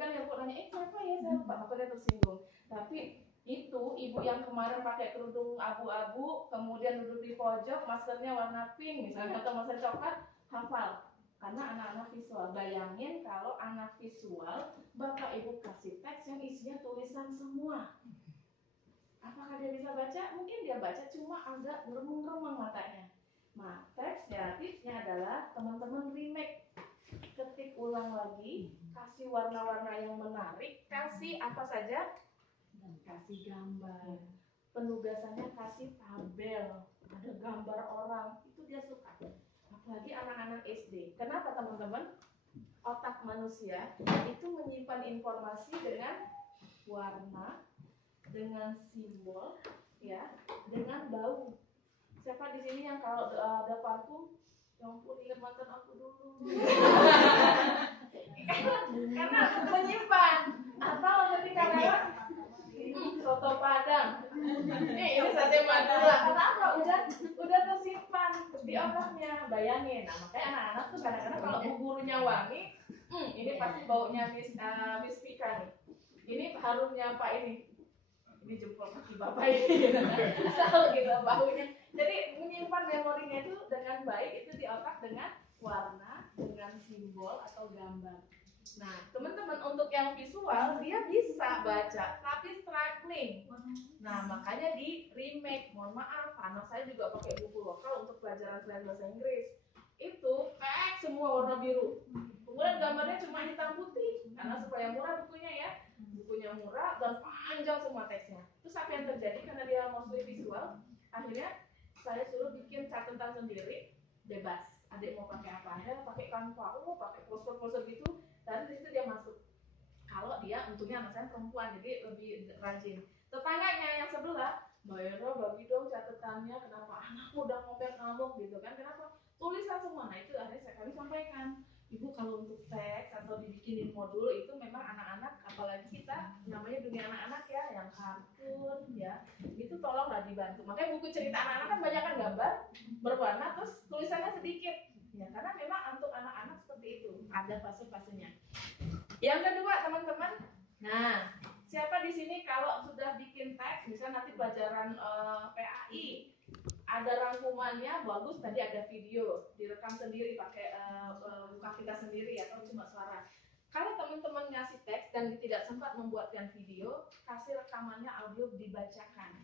kan yang nanya, siapa ya, saya lupa, maka dia tersinggung. Tapi itu ibu yang kemarin pakai kerudung abu-abu, kemudian duduk di pojok, maskernya warna pink misalnya atau masker coklat, hafal. Karena anak-anak visual. Bayangin kalau anak visual, bapak ibu kasih teks yang isinya tulisan semua. Apakah dia bisa baca? Mungkin dia baca, cuma agak meremung-remung matanya. Nah, teksnya, tipsnya adalah teman-teman remake, ketik ulang lagi, kasih warna-warna yang menarik, kasih apa saja, kasih gambar. Penugasannya kasih tabel, ada gambar orang, itu dia suka. Apalagi anak-anak SD. Kenapa teman-teman? Otak manusia itu menyimpan informasi dengan warna, dengan simbol, ya, dengan bau. Siapa di sini yang kalau ada parfum, ya ampun ingat mantan aku dulu. Karena menyimpan. Atau ketika lewat soto Padang, ini sate Madura. Kenapa? Udah tersimpan di otaknya. Bayangin. Nah, makanya anak-anak tuh kadang-kadang kalau gurunya wangi, ini pasti baunya Miss Pika nih. Ini harumnya Pak ini jempol kaki bapak ini. Tahu gitu baunya. Jadi menyimpan memorinya itu dengan baik itu di otak dengan warna, dengan simbol atau gambar. Nah, teman-teman untuk yang visual dia bisa baca tapi struggling. Nah, makanya di remake. Mohon maaf, anak saya juga pakai buku lokal untuk pelajaran selain bahasa Inggris. Itu teks semua warna biru. Kemudian gambarnya cuma hitam putih karena supaya murah bukunya ya. Bukunya murah dan panjang semua teksnya. Terus apa yang terjadi karena dia mostly visual? Akhirnya saya suruh bikin catatan sendiri, bebas. Adik mau pakai apa aja, pakai Canva, pakai poster-poster gitu. Dan di situ dia masuk. Kalau dia untungnya anak saya perempuan, jadi lebih rajin. Tetangganya yang sebelah, Mbak Ero bagi dong catatannya, kenapa anakmu udah ngomel-ngamuk gitu kan? Kenapa? Tulisan semua. Nah itu akhirnya kami sampaikan. Ibu kalau untuk teks atau dibikinin modul itu memang anak-anak, apalagi kita namanya dunia anak-anak ya, yang kartun ya, itu tolonglah dibantu. Makanya buku cerita anak-anak kan banyak kan gambar berwarna terus tulisannya sedikit ya, karena memang untuk anak-anak seperti itu ada fase-fasenya. Yang kedua teman-teman, nah siapa di sini kalau sudah bikin teks, misalnya nanti pelajaran PAI ada rangkumannya bagus, tadi ada video direkam sendiri pakai muka kita sendiri atau cuma suara. Kalau teman-teman ngasih teks dan tidak sempat membuatkan video, kasih rekamannya audio dibacakan.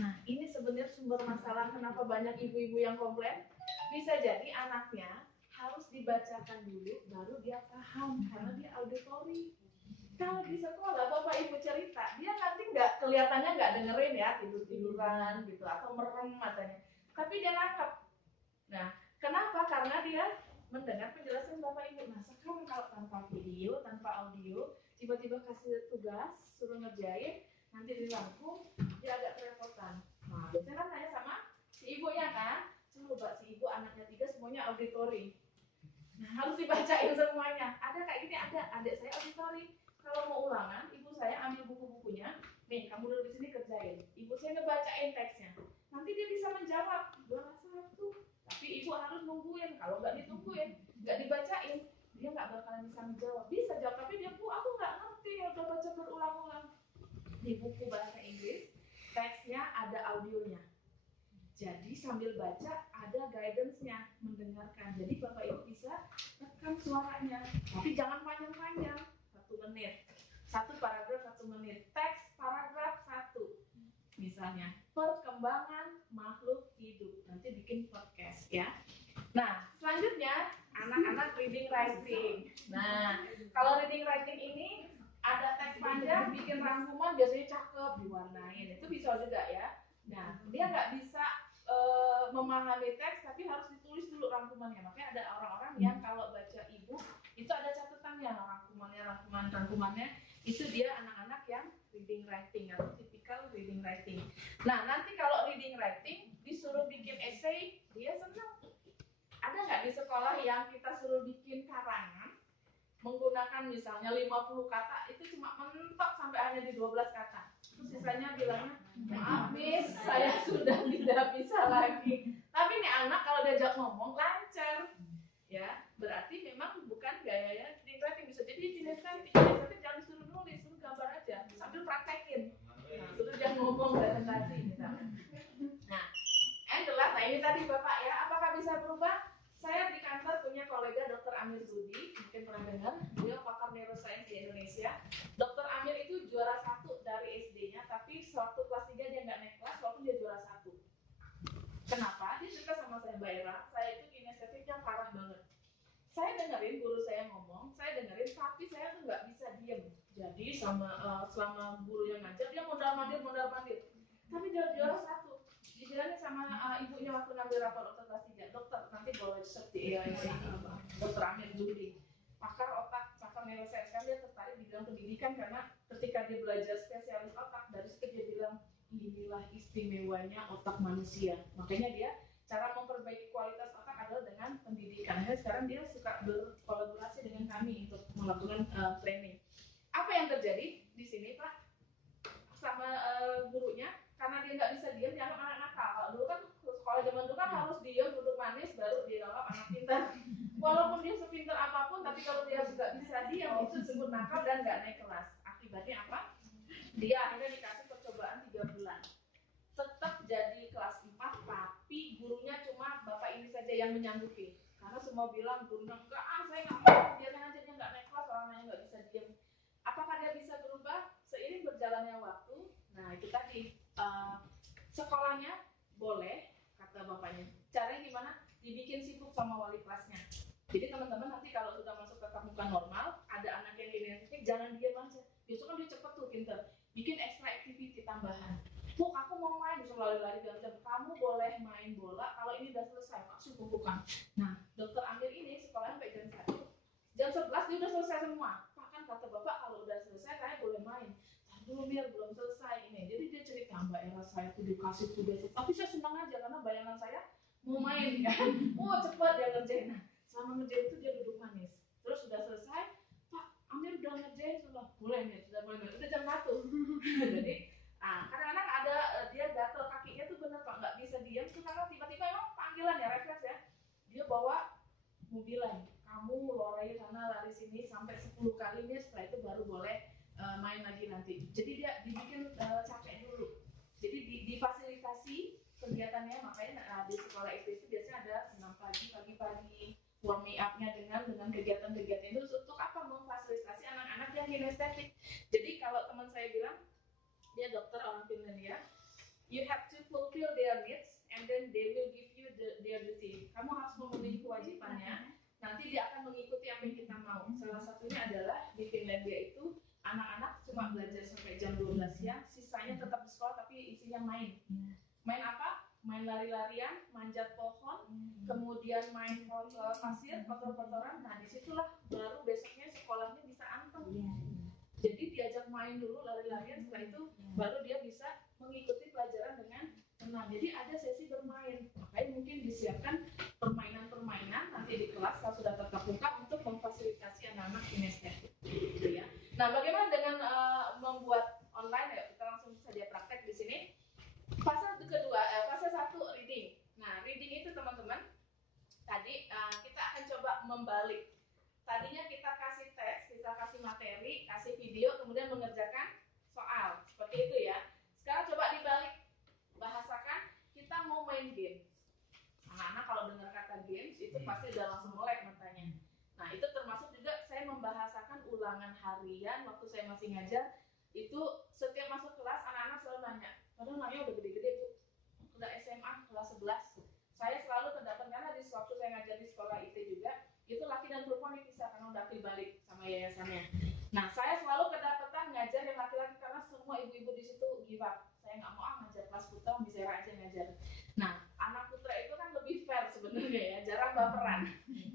Nah ini sebenarnya sumber masalah kenapa banyak ibu-ibu yang komplain. Bisa jadi anaknya harus dibacakan dulu baru dia paham karena dia auditori. Kalau di sekolah bapak ibu cerita, dia nanti kelihatannya nggak dengerin ya, tidur-tiduran gitu atau merem matanya, tapi dia nangkep. Nah kenapa? Karena dia mendengar penjelasan bapak ibu. Nah sekarang kalau tanpa video, tanpa audio, tiba-tiba kasih tugas suruh ngerjain, nanti dirangkum, dia agak kerepotan. Nah biasanya kan tanya sama si ibunya kan, coba si ibu anaknya 3 semuanya auditori. Nah harus dibacain semuanya. Ada kayak gini, ada adik saya auditori. Kalau mau ulangan, ibu saya ambil buku-bukunya, nih kamu duduk di sini kerjain. Ibu saya ngebacain teksnya. Nanti dia bisa menjawab 2-1. Tapi ibu harus nungguin. Kalau nggak ditungguin, nggak dibacain, dia nggak bakalan bisa menjawab. Bisa jawab, tapi dia aku nggak ngerti, udah baca berulang-ulang. Di buku bahasa Inggris, teksnya ada audionya. Jadi sambil baca ada guidance-nya, mendengarkan. Jadi bapak ibu bisa rekam suaranya, tapi jangan panjang-panjang. 1 menit, 1 paragraf 1 menit, teks paragraf 1 misalnya perkembangan makhluk hidup, nanti bikin podcast ya. Nah selanjutnya anak-anak reading writing. Nah kalau reading writing ini ada teks panjang, bikin rangkuman biasanya cakep, diwarnain, itu bisa juga ya. Nah dia nggak bisa memahami teks tapi harus ditulis dulu rangkumannya. Makanya ada orang-orang yang kalau baca e-book itu ada catatannya, rangkumannya itu dia anak-anak yang reading writing atau typical reading writing. Nah nanti kalau reading writing disuruh bikin essay, dia senang. Ada nggak di sekolah yang kita suruh bikin karangan menggunakan misalnya 50 kata, itu cuma mentok sampai hanya di 12 kata, terus sisanya bilangnya maaf miss saya sudah tidak bisa lagi. Tapi nih anak kalau diajak ngomong lancar ya, berarti memang bukan gayanya reading writing. Bisa jadi jeniskan jangan berubah. Saya di kantor punya kolega Dr. Amir Budi, mungkin pernah dengar, beliau pakar neuroscience di Indonesia. Dr. Amir itu juara 1 dari SD-nya, tapi sewaktu kelas 3 dia nggak naik kelas, walaupun dia juara 1. Kenapa? Dia cerita sama saya, Mbak Era, saya itu kinestetiknya parah banget. Saya dengerin guru saya ngomong, saya dengerin, tapi saya tuh nggak bisa diem. Jadi selama guru yang ngajar, dia mondar-mandir. Tapi dia juara 1. Dibilangin sama ibunya waktu ngambil rapor dokter kelas 3, dokter nanti boleh seperti Dr. Amir Budi, pakar otak, pakar neuroscience. Kan dia tertarik di bidang pendidikan karena ketika dia belajar spesialis otak, dari situ dia bilang inilah istimewanya otak manusia. Makanya dia cara memperbaiki kualitas otak adalah dengan pendidikan. Nah, sekarang dia suka berkolaborasi dengan kami untuk melakukan training. Apa yang terjadi di sini, Pak? Sama gurunya, karena dia nggak bisa diam, dianggap anak nakal. Kalau dulu kan sekolah zaman dulu kan harus diam, duduk manis, baru dianggap anak pintar. Walaupun dia sepintar apapun, tapi kalau dia nggak bisa diam, itu disebut nakal dan nggak naik kelas. Akibatnya apa? Dia akhirnya dikasih percobaan 3 bulan. Tetap jadi kelas 4, tapi gurunya cuma bapak ini saja yang menyanggupi. Karena semua bilang gurunya enggak, saya nggak mau, biarkan aja dia nggak naik kelas, orangnya nggak bisa diam. Apakah dia bisa berubah seiring berjalannya waktu? Nah itu tadi, sekolahnya boleh, kata bapaknya. Caranya gimana? Dibikin sibuk sama wali kelasnya. Jadi teman-teman nanti kalau sudah masuk ke muka normal, ada anak yang kinesis, jangan diam aja. Besok kan dia cepet tuh, pinter. Bikin extra activity tambahan. Bu, aku mau main, bisa lari-lari dan kamu boleh main bola kalau ini udah selesai, kasih tumpukan. Nah, Dr. Amir ini sekolahnya sampai jam 1, jam 11 dia udah selesai semua. Bahkan kata bapak kalau udah selesai saya boleh main. Dulu Mir belum selesai ini. Jadi dia cerita, Mbak Era saya tuh dikasih tugas, tapi saya senang aja karena bayangan saya mau main kan. Cepat dia ngerjain. Nah, selama ngerjain itu dia duduk manis. Terus sudah selesai, Pak Amir udah ngerjain sudah boleh nih, sudah boleh nih. Udah jam 1. Jadi kadang-kadang ada dia gatel kakinya tuh bener Pak, nggak bisa diam tuh karena tiba-tiba emang panggilan ya, refleks ya. Dia bawa mobilan, kamu lari sana lari sini sampai 10 kali nih, setelah itu baru boleh main lagi nanti. Jadi dia dibikin capek dulu. Jadi difasilitasi kegiatannya, makanya di sekolah SD itu biasanya ada senam pagi, pagi-pagi, warming up-nya dengan kegiatan-kegiatan itu untuk apa? Memfasilitasi anak-anak yang kinestetik. Jadi kalau teman saya bilang, dia dokter orang Finlandia, you have to fulfill their needs and then they will give you their duty. Kamu harus memenuhi kewajibannya, nanti dia akan mengikuti apa yang kita mau. Salah satunya adalah di Finlandia itu anak-anak cuma belajar sampai jam 12 siang, sisanya tetap di sekolah tapi isinya main. Main apa? Main lari-larian, manjat pohon, kemudian main pasir, kotor-kotoran. Nah disitulah baru besoknya sekolahnya bisa anteng. Jadi diajak main dulu lari-larian, setelah itu baru dia bisa mengikuti pelajaran dengan tenang. Jadi ada sesi bermain, makanya mungkin disiapkan permainan-permainan nanti di kelas kalau sudah tetap muka untuk memfasilitasi anak-anak kinestetik. Gitu ya. Nah, bagaimana dengan membuat online? Ya, kita langsung saja praktek di sini. Fase kedua, fase 1 reading. Nah, reading itu teman-teman, tadi kita akan coba membalik. Tadinya kita kasih teks, kita kasih materi, kasih video, kemudian mengerjakan soal. Seperti itu ya. Sekarang coba dibalik, bahasakan kita mau main games. Anak-anak kalau dengar kata games itu pasti udah langsung melek matanya. Nah itu termasuk juga saya membahasakan ulangan harian waktu saya masih ngajar. Itu setiap masuk kelas anak-anak selalu nanya, padahal anaknya udah gede-gede Bu, udah SMA kelas 11. Saya selalu terdapat karena di waktu saya ngajar di sekolah IT juga, itu laki dan perempuan dipisah karena udah dibalik sama yayasannya. Nah saya selalu kedapatan ngajar yang laki-laki karena semua ibu-ibu di situ give up. Saya nggak mau ngajar kelas putra, bisa aja ngajar. Nah anak putra itu kan lebih fair sebenarnya ya, jarang baperan.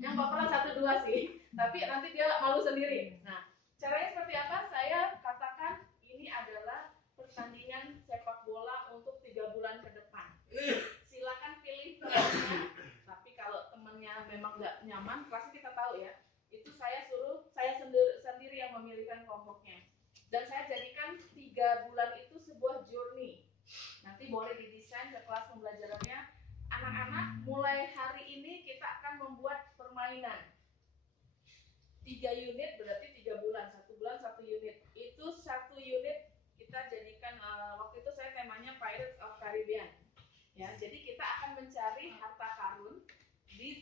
Yang baperan 1-2 sih, tapi nanti dia malu sendiri. Nah caranya seperti apa? Saya katakan ini adalah pertandingan sepak bola untuk 3 bulan ke depan. Silakan pilih temannya, tapi kalau temannya memang nggak nyaman, kelasnya kita tahu ya, itu saya sendiri yang memilihkan kelompoknya. Dan saya jadikan 3 bulan itu sebuah journey. Nanti boleh didesain ke kelas pembelajarannya. Anak-anak, mulai hari ini kita akan membuat permainan. 3 unit berarti 3 bulan, 1 bulan 1 unit. Itu 1 unit kita jadikan, waktu itu saya temanya Pirates of Caribbean. Ya, jadi kita akan mencari harta karun di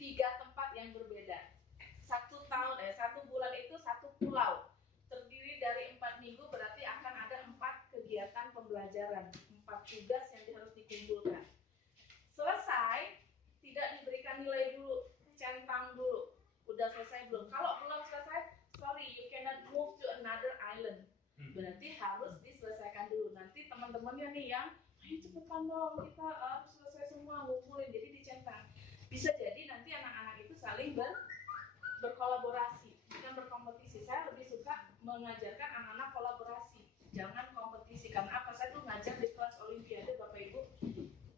belum. Kalau belum selesai, sorry, you cannot move to another island. Berarti harus diselesaikan dulu. Nanti teman-temannya nih yang ayo cepetan dong, kita harus selesai semua, ngumpulin, jadi dicetak. Bisa jadi nanti anak-anak itu saling berkolaborasi, bukan berkompetisi. Saya lebih suka mengajarkan anak-anak kolaborasi, jangan kompetisi. Karena apa? Saya tuh ngajar di kelas olimpiade, Bapak Ibu.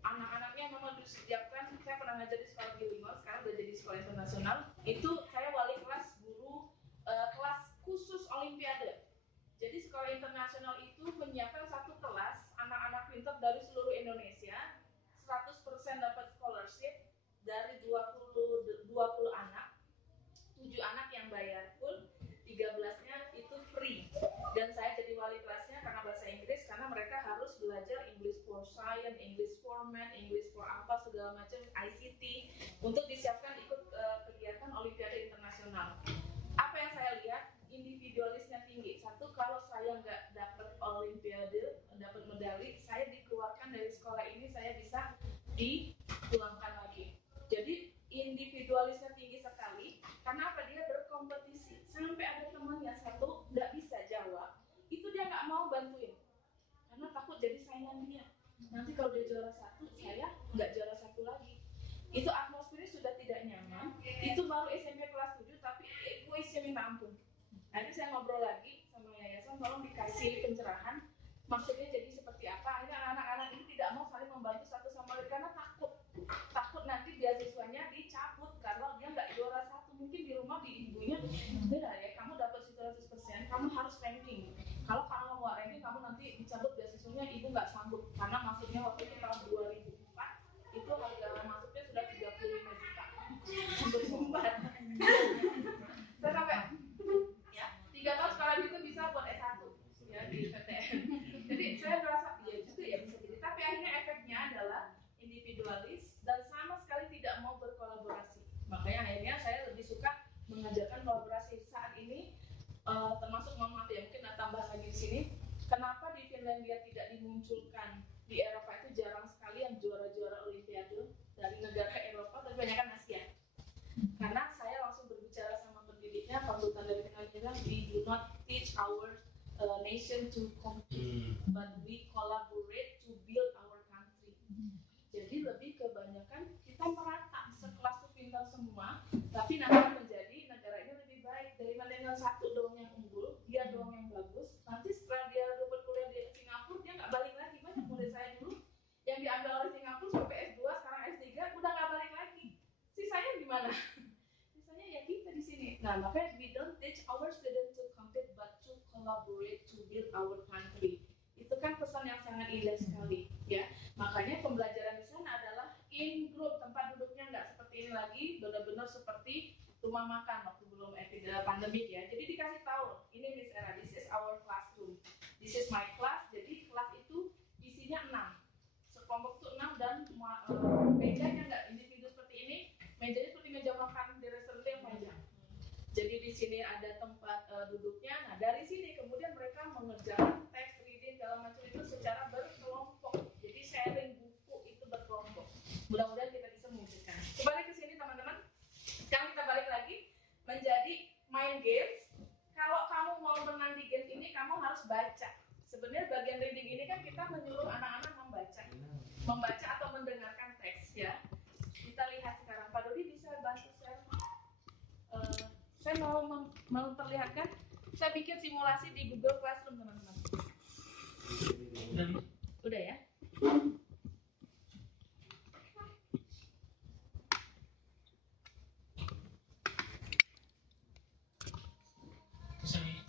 Anak-anaknya memang disediakan. Saya pernah ngajar di sekolah bilingual, sekarang udah jadi sekolah internasional. Itu saya wali kelas guru kelas khusus olimpiade. Jadi sekolah internasional itu menyiapkan satu kelas anak-anak pintar dari seluruh Indonesia, 100% dapat scholarship dari 20 anak, 7 anak yang bayar full, 13-nya itu free. Dan saya jadi wali kelasnya karena bahasa Inggris, karena mereka harus belajar English for Science, English for Math, English for apa segala macam ICT untuk disiapkan ikut kegiatan Olimpiade Internasional. Apa yang saya lihat, individualisnya tinggi. Satu, kalau saya nggak dapat Olimpiade, dapat medali, saya dikeluarkan dari sekolah ini, saya bisa dipulangkan lagi. Jadi individualisnya tinggi sekali. Karena apa? Dia berkompetisi. Sampai ada temannya satu nggak bisa jawab, itu dia nggak mau bantuin karena takut jadi saingan dia. Nanti kalau dia juara satu, saya nggak juara satu lagi. Itu atmosfernya sudah tidak nyaman. Itu baru SMP kelas 7, tapi egoisnya minta ampun. Akhirnya saya ngobrol lagi sama yayasan, tolong dikasih pencerahan maksudnya jadi seperti apa. Akhirnya anak-anak ini tidak mau saling membantu satu sama lain karena takut nanti beasiswanya dicabut kalau dia nggak juara satu. Mungkin di rumah di ibunya, benar ya, kamu dapat 100%, kamu harus ranking. Kalau kamu mau ranking, kamu nanti dicabut beasiswanya, ibu nggak sanggup. Karena maksudnya waktu itu tahun 2004 itu harga masuknya sudah 35 juta untuk sumbat. Saya sampai ya 3 tahun sekolah itu bisa buat S1 ya di PTN. Jadi saya merasa ya juga ya bisa jadi. Tapi akhirnya efeknya adalah individualis dan sama sekali tidak mau berkolaborasi. Makanya akhirnya saya lebih suka mengajarkan kolaborasi saat ini. Termasuk mohon maaf ya, mungkin tambah lagi di sini. Kenapa di Finlandia tidak dimunculkan? Di Eropa itu jarang sekali yang juara-juara Olimpiade dari negara Eropa, tapi banyak kan Asia. Karena saya langsung berbicara sama pendidiknya, konsultan dari Finlandia, we do not teach our nation to compete, but we collaborate to build our country. Jadi lebih kebanyakan kita merata, sekelas tuh pintar semua, tapi nanti menjadi negara ini lebih baik. Daripada yang satu doang yang unggul, dia doang yang bagus, nanti setelah dia dapat kuliah di Singapura, dia nggak balik lagi. Banyak murid saya dulu yang diambil oleh Singapura sampai S2, sekarang S3, udah nggak balik lagi. Sisanya gimana? Sisanya ya kita di sini. Nah, makanya we don't teach our students to compete, but to collaborate to build our country. Itu kan pesan yang sangat indah sekali, ya. Makanya pembelajaran di sana adalah in group, tempat duduknya nggak seperti ini lagi, benar-benar seperti rumah makan waktu belum pandemik ya. Jadi dikasih tahu, ini Miss Era, this is our classroom, this is my class. Jadi kelas itu isinya 6, sekelompok itu 6 dan mejanya nggak individu seperti ini, mejanya seperti meja makan di restoran yang panjang. Jadi di sini ada tempat duduknya. Nah dari sini kemudian mereka mengerjakan teks, reading, segala macam itu secara berkelompok. Jadi sharing buku itu berkelompok. Mudah-mudahan kita bisa mewujudkan. Kembali ke sini teman-teman. Sekarang kita balik lagi menjadi main games. Kalau kamu mau menang di games ini, kamu harus baca. Sebenarnya bagian reading ini kan kita menyuruh anak-anak membaca atau mendengarkan teks ya. Kita lihat sekarang. Pak Dodi bisa bantu share. Saya mau memperlihatkan, saya bikin simulasi di Google Classroom teman-teman. Udah ya?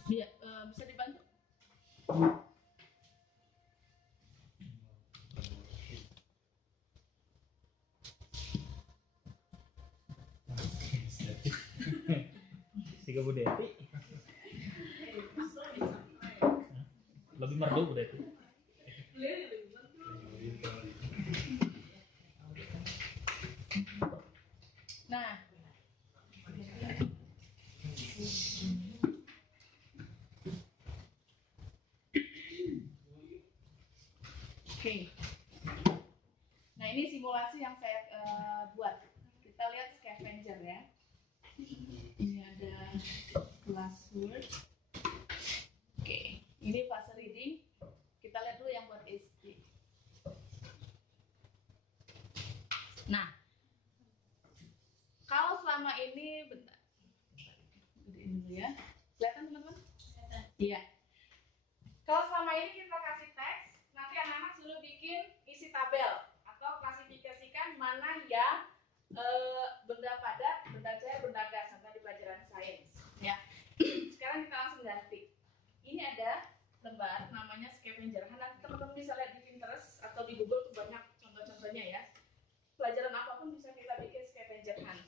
Iya, bisa dibantu? Tiga Bu Devi lebih merdu Bu Devi. Nah, oke. Nah ini simulasi yang saya buat. Kita lihat scavenger ya. Ini ada password. Oke, ini fase reading. Kita lihat dulu yang buat SD. Nah, kalau selama ini, bentar, gedein dulu ya. Kelihatan teman-teman? Iya. Kalau selama ini kita kasih teks, nanti anak-anak suruh bikin isi tabel atau klasifikasikan mana yang benda padat, benda cair, benda gas sampai di pelajaran sains. Ya. Sekarang kita langsung ganti. Ini ada lembar namanya scavenger hunt. Nanti teman-teman bisa lihat di Pinterest atau di Google tuh banyak contoh-contohnya ya. Pelajaran apapun bisa kita bikin scavenger hunt.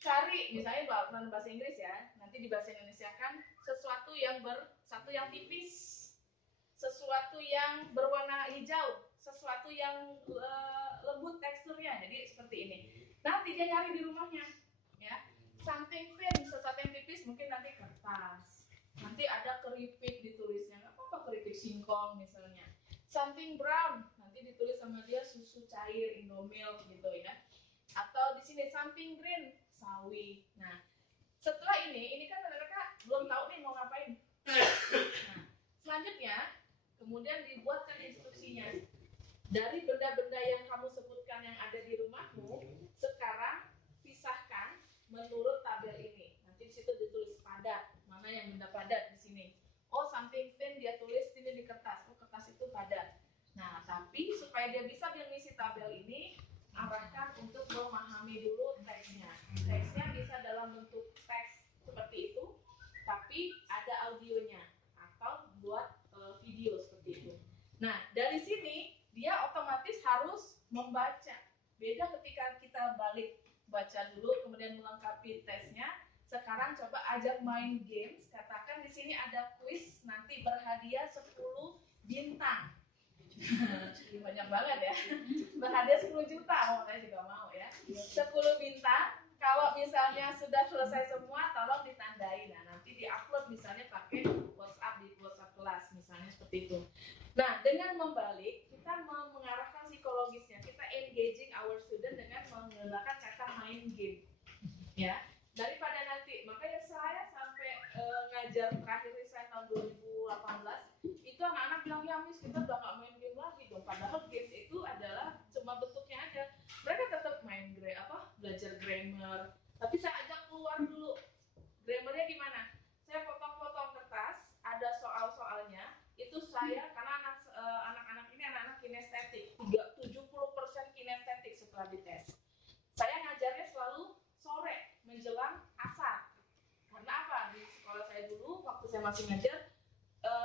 Cari misalnya bahasa Inggris ya, nanti di bahasa Indonesia kan sesuatu yang tipis, sesuatu yang berwarna hijau, sesuatu yang lembut teksturnya, jadi seperti ini. Nanti dia nyari di rumahnya, ya. Something thin, sesuatu yang tipis, mungkin nanti kertas. Nanti ada keripik ditulisnya, nggak apa-apa keripik singkong misalnya. Something brown, nanti ditulis sama dia susu cair, Indomilk gitu ya. Atau di sini something green, sawi. Nah, setelah ini kan mereka belum tahu nih mau ngapain. Nah, selanjutnya kemudian dibuatkan instruksinya. Dari benda-benda yang kamu sebutkan yang ada di rumahmu, sekarang pisahkan menurut tabel ini. Nanti di situ ditulis padat, mana yang benda padat di sini. Oh, something thin dia tulis ini di kertas. Oh, kertas itu padat. Nah, tapi supaya dia bisa mengisi tabel ini, arahkan untuk memahami dulu teksnya. Teksnya bisa dalam bentuk teks seperti itu, tapi ada audionya atau buat video seperti itu. Nah, dari sini dia otomatis harus membaca. Beda ketika kita balik baca dulu kemudian melengkapi tesnya. Sekarang coba ajak main games. Katakan di sini ada quiz, nanti berhadiah 10 bintang. Banyak banget ya. Berhadiah 10 juta, saya juga mau ya. 10 bintang. Kalau misalnya sudah selesai semua, tolong ditandai. Nah, nanti diupload misalnya pakai WhatsApp di WhatsApp kelas, misalnya seperti itu. Nah, dengan membalik, kita mengarahkan psikologisnya. Kita engaging our student dengan menggunakan kata main game. Ya, daripada nanti, makanya saya sampai ngajar terakhir saya tahun 2018, itu anak-anak bilang, ya Miss, kita udah gak main game lagi dong. Padahal games itu adalah cuma bentuknya aja. Mereka tetap main belajar grammar. Tapi saya ajak keluar dulu. Grammarnya gimana? Saya potong-potong kertas, ada soal-soalnya. Itu saya, karena anak-anak ini anak-anak kinestetik, 70% kinestetik setelah dites. Saya ngajarnya selalu sore menjelang asar. Karena apa? Di sekolah saya dulu, waktu saya masih ngajar,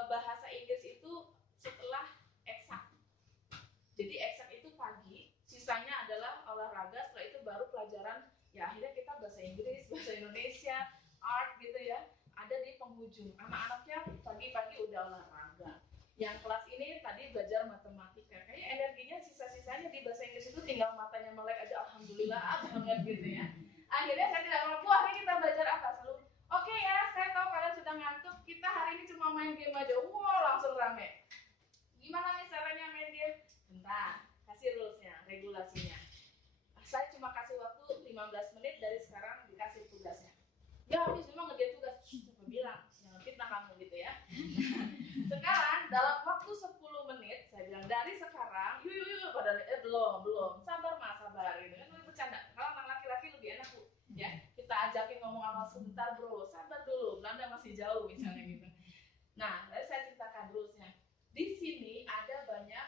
bahasa Inggris itu setelah eksak. Jadi eksak itu pagi, sisanya adalah olahraga, setelah itu baru pelajaran. Ya akhirnya kita bahasa Inggris, bahasa Indonesia, art gitu ya, ada di penghujung. Anak-anaknya pagi-pagi udah olahraga. Yang kelas ini tadi belajar matematika. Kayaknya energinya sisa-sisanya di bahasa Inggris itu tinggal matanya melek aja, alhamdulillah banget gitu ya. Akhirnya saya tidak mau, hari ini kita belajar apa? Selalu, oke ya, saya tahu kalian sudah ngantuk, kita hari ini cuma main game aja. Wow, langsung rame. Gimana nih caranya main game? Bentar, kasih rulesnya, regulasinya. Saya cuma kasih waktu 15 menit dari sekarang dikasih tugasnya. Ya habis memang ngerjain tugas, siapa bilang, jangan fitnah kamu gitu ya. Sekarang dalam waktu 10 menit, saya bilang dari sekarang, yuk, pada belum, sabar mas, sabar gitu kan, bercanda. Kalau anak laki-laki lebih enak bu, ya kita ajakin ngomong apa sebentar bro, sabar dulu, Belanda masih jauh misalnya gitu. Nah, lalu saya ceritakan rulesnya. Di sini ada banyak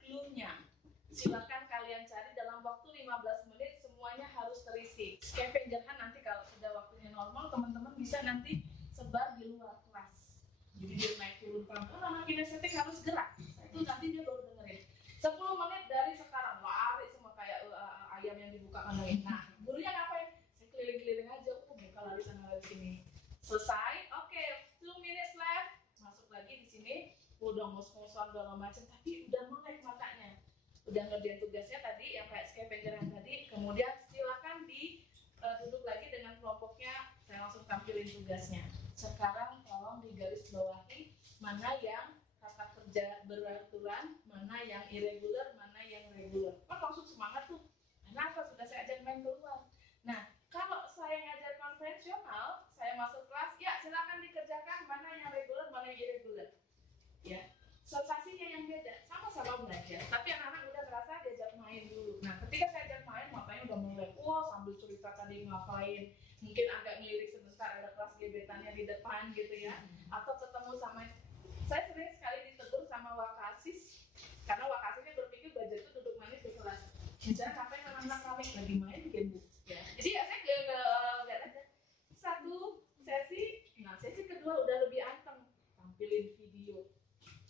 clue-nya. Silakan kalian cari dalam waktu 15 menit semuanya harus terisi. Scavenger hunt nanti kalau sudah waktunya normal, teman-teman bisa nanti sebar di luar kelas. Jadi dia naik turun pelan-pelan, anak kinestetik harus gerak. Itu nanti dia baru dengerin. 10 menit dari sekarang, lari semua kayak ayam yang dibuka kandangin. Nah, gurunya ngapain? Saya keliling-keliling aja, buka lari sana lari sini. Selesai, oke, 2 minutes left. Masuk lagi di sini, udah ngos-ngosan segala macam, tapi udah melek matanya. Udah ngerjain tugasnya tadi yang kayak scavenger yang tadi, kemudian silakan duduk lagi dengan kelompoknya. Saya langsung tampilin tugasnya. Sekarang tolong digaris bawahi mana yang kata kerja beraturan, mana yang irregular, mana yang regular. Langsung semangat tuh. Kenapa? Sudah saya ajak main keluar. Nah, kalau saya ngajar konvensional, saya masuk kelas, yang irregular. Ya, sensasinya yang beda, sama-sama belajar, tapi anak-anak udah merasa diajak main dulu. Nah, ketika saya ajak main, matanya udah mulai, wah sambil cerita tadi ngapain, mungkin agak ngelirik sebentar, ada kelas gebetannya di depan gitu ya, atau ketemu sama, saya sering sekali ditegur sama wakasis, karena wakasisnya berpikir belajar itu duduk manis di kelas. Misalnya ngapain anak-anak kami lagi main game book, ya. Jadi ya saya nggak ada satu sesi, nah sesi kedua udah lebih anteng, tampilin video.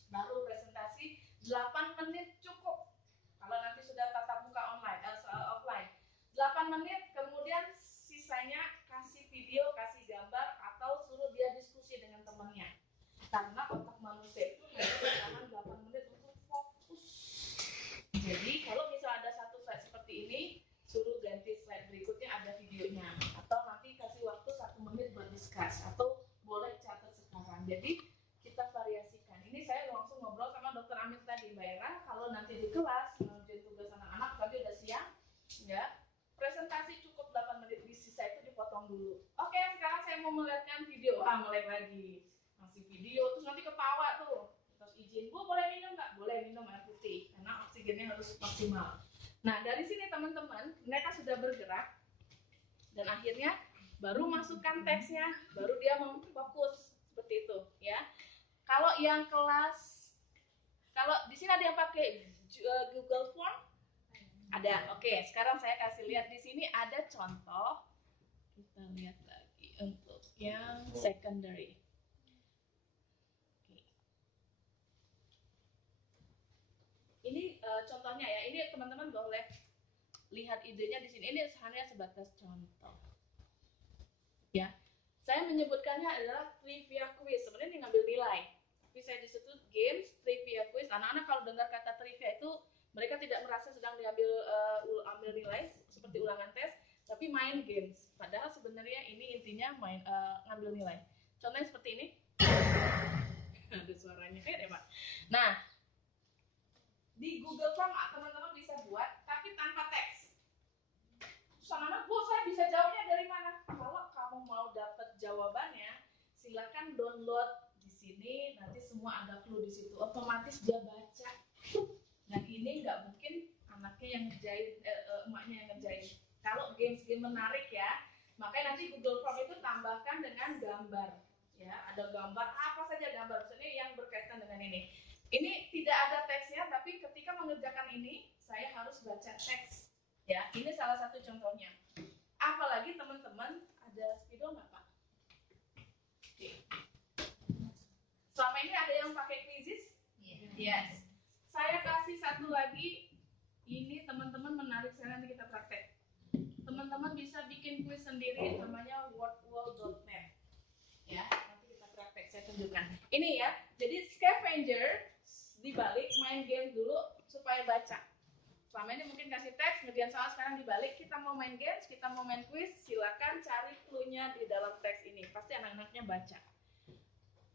Baru presentasi 8 menit cukup. Kalau nanti sudah tatap muka online, offline 8 menit, kemudian sisanya kasih video, kasih gambar, atau suruh dia diskusi dengan temannya. Karena otak manusia itu hanya bertahan 8 menit untuk fokus. Jadi kalau misalnya ada satu slide seperti ini, suruh ganti slide berikutnya ada videonya, atau nanti kasih waktu 1 menit berdiskus, atau boleh catat sekarang. Jadi kita variasikan. Ini saya langsung ngobrol sama Dokter Amir tadi, Mbak Era. Kalau nanti di kelas ngerjain tugas anak-anak, tadi udah siang, ya. Presentasi cukup 8 menit, di sisa itu dipotong dulu. Oke, sekarang saya mau melihatkan video. Mulai lagi. Masih video, terus nanti ketawa tuh. Terus izin, Bu, boleh minum nggak? Boleh minum air putih, karena oksigennya harus maksimal. Nah, dari sini teman-teman, mereka sudah bergerak. Dan akhirnya baru masukkan teksnya, baru dia mau fokus. Seperti itu, ya. Kalau yang kelas, kalau di sini ada yang pakai Google Form, ada. Oke, sekarang saya kasih lihat di sini ada contoh. Kita lihat lagi untuk yang secondary. Oke. Ini contohnya ya. Ini teman-teman boleh lihat idenya di sini. Ini hanya sebatas contoh. Ya, saya menyebutkannya adalah trivia quiz. Sebenarnya ini ngambil nilai. Tapi saya disebut games, trivia quiz. Anak-anak kalau dengar kata trivia itu mereka tidak merasa sedang diambil ambil nilai seperti ulangan tes, tapi main games. Padahal sebenarnya ini intinya main ngambil nilai. Contohnya seperti ini. Ada suaranya ya, Pak. Nah, di Google Form teman-teman bisa buat, tapi tanpa teks. Anak-anak, Bu, saya bisa jawabnya dari mana? Kalau kamu mau dapat jawabannya, silakan download di sini, nanti semua ada clue di situ, otomatis dia baca. Dan ini nggak mungkin anaknya yang ngerjain, emaknya yang ngerjain. Kalau game menarik ya, makanya nanti Google Form itu tambahkan dengan gambar. Ya, ada gambar apa saja gambar, misalnya yang berkaitan dengan ini. Ini tidak ada teksnya, tapi ketika mengerjakan ini, saya harus baca teks. Ya, ini salah satu contohnya. Apalagi teman-teman ada spidol nggak Pak? Oke. Selama ini ada yang pakai quizzes? Yes. Saya kasih satu lagi. Ini teman-teman menarik, saya nanti kita praktek. Teman-teman bisa bikin quiz sendiri, namanya wordwall.net. Ya, nanti kita praktek, saya tunjukkan. Ini ya, jadi scavenger dibalik, main game dulu supaya baca. Selama ini mungkin kasih teks, kemudian soal sekarang dibalik, kita mau main games, kita mau main quiz, silakan cari clue-nya di dalam teks ini. Pasti anak-anaknya baca.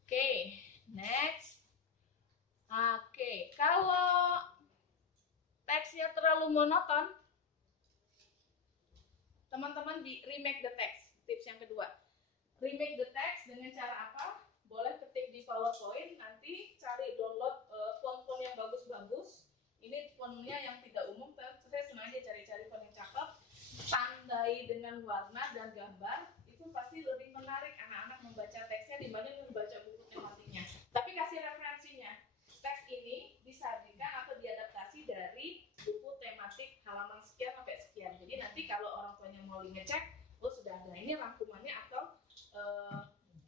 Oke, next. Oke, kalau teksnya terlalu monoton, teman-teman di remake the text. Tips yang kedua, remake the text dengan cara apa? Boleh ketik di PowerPoint, nanti cari download font-font yang bagus-bagus. Ini fontnya yang tidak umum, saya sengaja cari-cari font yang cakep, tandai dengan warna dan gambar, itu pasti lebih menarik anak-anak membaca teksnya dibanding membaca buku tematiknya. Tapi kasih referensinya, teks ini disajikan atau diadaptasi dari buku tematik halaman sekian sampai sekian. Jadi nanti kalau orang tuanya mau ngecek, oh sudah ada ini rangkumannya, atau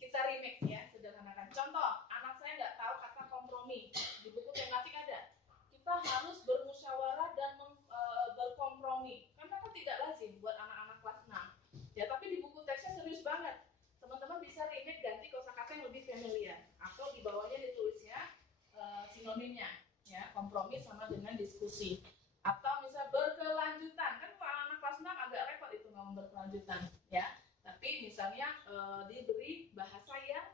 kita remake ya, sederhanakan. Contoh, anak saya nggak tahu kata kompromi, di buku tematik ada. Kita harus bermusyawarah dan berkompromi. Karena kan tidak lazim buat anak-anak kelas 6. Ya, tapi di buku teksnya serius banget. Teman-teman bisa remake, ganti kosakata yang lebih familiar, atau di bawahnya ditulisnya sinonimnya, ya, kompromi sama dengan diskusi. Atau misalnya berkelanjutan, kan kalau anak-anak kelas 6 agak repot itu ngomong berkelanjutan, ya. Tapi misalnya diberi bahasa yang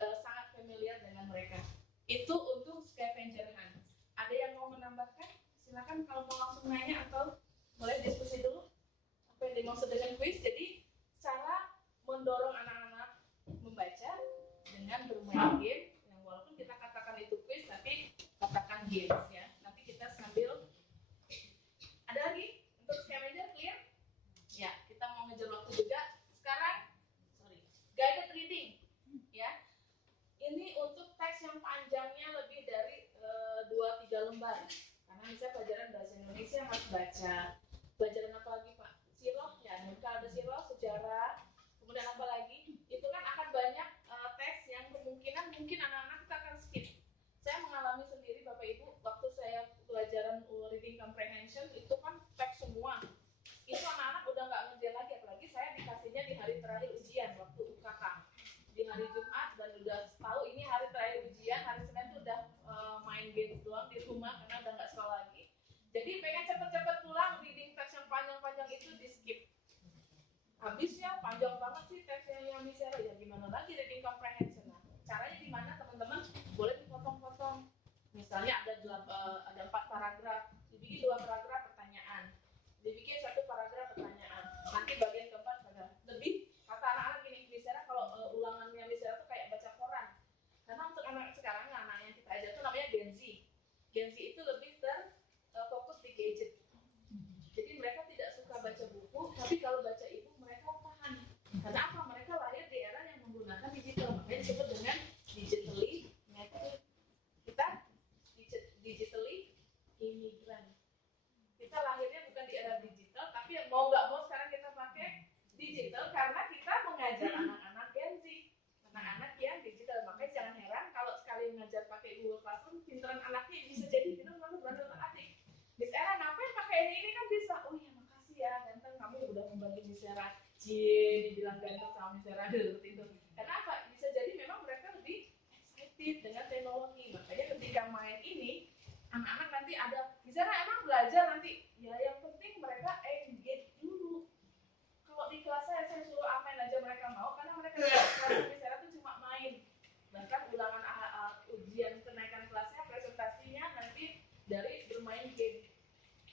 sangat familiar dengan mereka. Itu untuk scavenger hunt. Ada yang mau menambahkan? Silakan kalau mau langsung nanya atau boleh diskusi dulu. Apa yang dimaksud dengan quiz? Jadi cara mendorong anak-anak membaca dengan bermain game ini untuk teks yang panjangnya lebih dari 2-3 lembar. Karena misalnya pelajaran bahasa Indonesia harus baca. Pelajaran apa lagi Pak? Sirah ya, kalau ada sirah, sejarah, kemudian apa lagi? Itu kan akan banyak teks yang kemungkinan mungkin anak-anak kita akan skip. Saya mengalami sendiri Bapak Ibu, waktu saya pelajaran reading comprehension itu kan teks semua. Itu anak-anak udah nggak ngerjain lagi, apalagi saya dikasihnya di hari terakhir ujian waktu UKK. Di hari Jumat dan udah tahu ini hari terakhir ujian, hari Senin tuh udah main game doang di rumah karena udah nggak sekolah lagi. Jadi pengen cepet-cepet pulang, reading teks yang panjang-panjang itu di skip. Habis ya panjang banget sih teksnya yang misalnya ya gimana lagi reading comprehension. Nah, caranya gimana teman-teman? Boleh dipotong-potong. Misalnya ada 4 paragraf, dibikin 2 paragraf pertanyaan, dibikin 1 paragraf pertanyaan. Nanti bagian keempat ada lebih kata anak-anak gini, misalnya kalau ulangannya misalnya tuh kayak baca koran. Karena untuk anak sekarang anak yang kita ajar tuh namanya Gen Z. Gen Z itu lebih fokus di gadget. Jadi mereka tidak suka baca buku, tapi kalau baca e-book mereka tahan. Karena apa? Mereka lahir di era yang menggunakan digital, makanya disebut dengan digitally native. Kita digitally immigrant. Kita lahirnya bukan di era digital, tapi mau nggak mau sekarang kita pakai digital karena kita mengajar anak-anak Gen Z, anak-anak yang digital. Makanya jangan heran kalau sekali mengajar pakai Google Classroom, pinteran anaknya bisa jadi pinter banget adik. Miss Era ngapain pakai ini kan bisa. Oh iya makasih ya ganteng, kamu udah membantu Miss Era. Dibilang ganteng sama Miss Era seperti itu. Karena apa? Bisa jadi memang mereka lebih excited dengan teknologi. Makanya ketika main ini anak-anak nanti ada misalnya emang belajar nanti ya yang penting mereka engage dulu. Kalau di kelas saya suruh main aja mereka mau karena mereka kelas misalnya tuh cuma main. Bahkan ulangan ujian kenaikan kelasnya presentasinya nanti dari bermain game.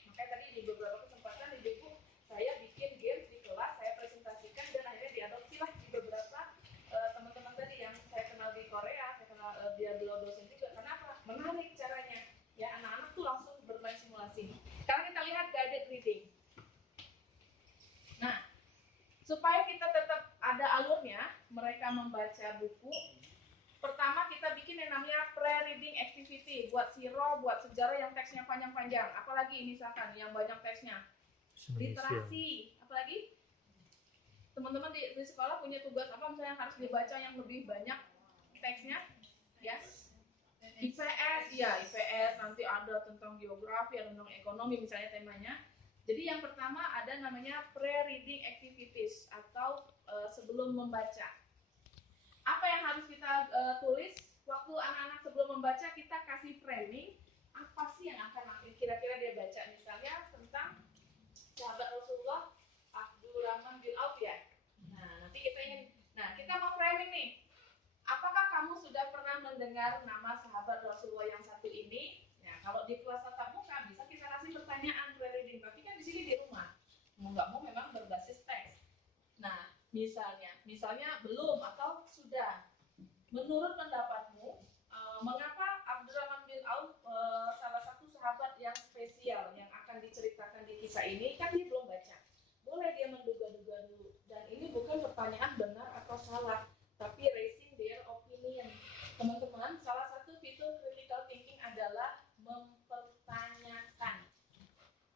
Makanya tadi di beberapa kesempatan di buku saya bikin game di kelas, saya presentasikan dan akhirnya diadopsi lah di beberapa teman-teman tadi yang saya kenal di Korea, saya kenal dia beliau dosen juga. Kenapa? Menarik caranya. Ya anak-anak tuh langsung bermain simulasi. Sekarang kita lihat guided reading. Nah, supaya kita tetap ada alurnya, mereka membaca buku. Pertama kita bikin yang namanya pre-reading activity buat siro, buat sejarah yang teksnya panjang-panjang. Apalagi misalkan yang banyak teksnya. Literasi, apalagi teman-teman di sekolah punya tugas apa misalnya harus dibaca yang lebih banyak teksnya, ya? IPS, ya IPS nanti ada tentang geografi, ada tentang ekonomi misalnya temanya. Jadi yang pertama ada namanya pre-reading activities atau sebelum membaca. Apa yang harus kita tulis waktu anak-anak sebelum membaca, kita kasih framing apa sih yang akan kira-kira dia baca. Misalnya tentang sahabat Rasulullah Abdurrahman bin Auf ya. Nah nanti kita mau framing nih. Apakah kamu sudah pernah mendengar nama sahabat Rasulullah yang satu ini? Ya, kalau di kelas tatap muka bisa kita kasih pertanyaan pre-reading, tapi kan di sini di rumah mau nggak mau memang berbasis teks. Nah, misalnya belum atau sudah. Menurut pendapatmu, mengapa Abdurrahman bin Auf salah satu sahabat yang spesial yang akan diceritakan di kisah ini? Kan dia belum baca. Boleh dia menduga-duga dulu. Dan ini bukan pertanyaan benar atau salah, tapi raising their opinion. Teman-teman, salah satu fitur critical thinking adalah mempertanyakan.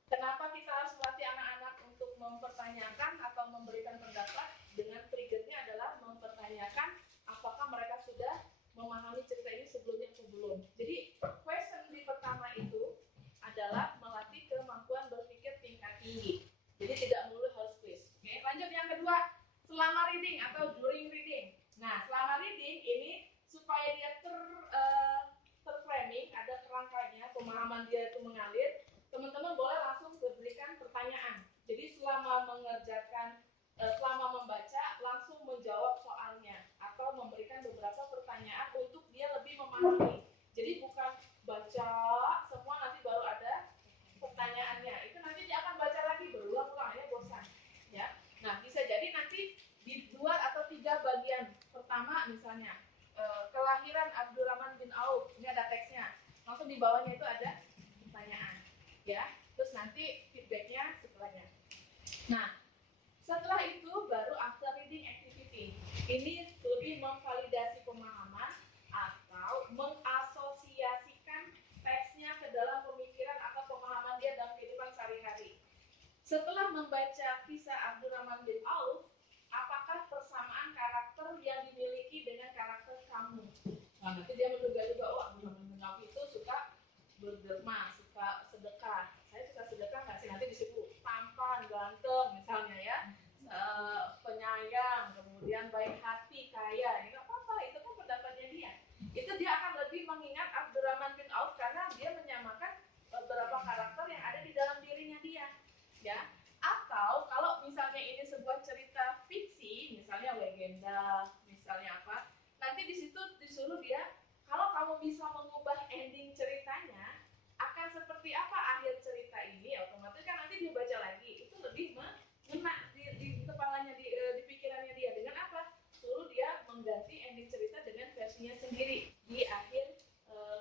Kenapa kita harus melatih anak-anak untuk mempertanyakan atau memberikan pendapat? Dengan triggernya adalah mempertanyakan apakah mereka sudah memahami cerita ini sebelumnya atau belum. Jadi question di pertama itu adalah melatih kemampuan berpikir tingkat tinggi. Jadi tidak melulu harus quiz. Oke, lanjut yang kedua, selama reading atau during reading. Nah, selama reading ini supaya dia terframing, ada kerangkanya, pemahaman dia itu mengalir. Teman-teman boleh langsung berikan pertanyaan. Jadi selama membaca langsung menjawab soalnya atau memberikan beberapa pertanyaan untuk dia lebih memahami. Jadi bukan baca semua nanti baru ada pertanyaannya. Itu nanti dia akan baca lagi berulang-ulang ya bosan. Ya. Nah, bisa jadi nanti di 2 atau 3 bagian. Pertama misalnya kelahiran Abdurrahman bin Auf. Ini ada teksnya. Langsung di bawahnya itu ada pertanyaan. Ya, terus nanti feedbacknya setelahnya. Nah, setelah itu baru after reading activity. Ini lebih memvalidasi pemahaman situ disuruh dia, kalau kamu bisa mengubah ending ceritanya akan seperti apa akhir cerita ini, otomatis kan nanti dia baca lagi itu lebih mengena di kepalanya, di pikirannya dia. Dengan apa? Suruh dia mengganti ending cerita dengan versinya sendiri di akhir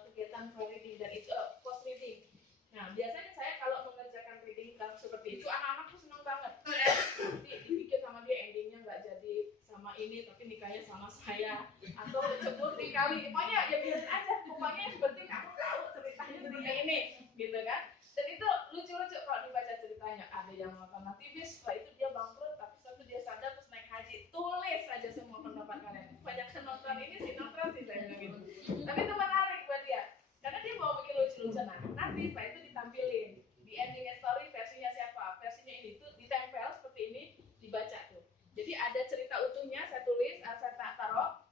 kegiatan pre-reading dan itu post reading. Nah, biasanya saya kalau mengerjakan reading seperti itu, anak-anak tuh senang banget. Nanti dibikin sama dia endingnya nggak jadi sama ini, tapi nikahnya sama saya, atau kecebur di kali. Pokoknya ya biarin aja. Pokoknya yang penting kamu tahu ceritanya seperti ini, gitu kan? Dan itu lucu-lucu kalau dibaca ceritanya. Ada yang makan aktivis, setelah itu dia bangkrut, tapi setelah itu dia sadar terus naik haji. Tulis aja semua pendapat kalian. Banyak nonton ini sinetron sih saya bilang gitu. Tapi itu menarik buat dia. Karena dia mau bikin lucu-lucu. Nah, nanti setelah itu ditampilin di ending story versinya siapa, versinya ini tuh ditempel seperti ini, dibaca tuh. Jadi ada cerita utuhnya saya tulis, saya taruh.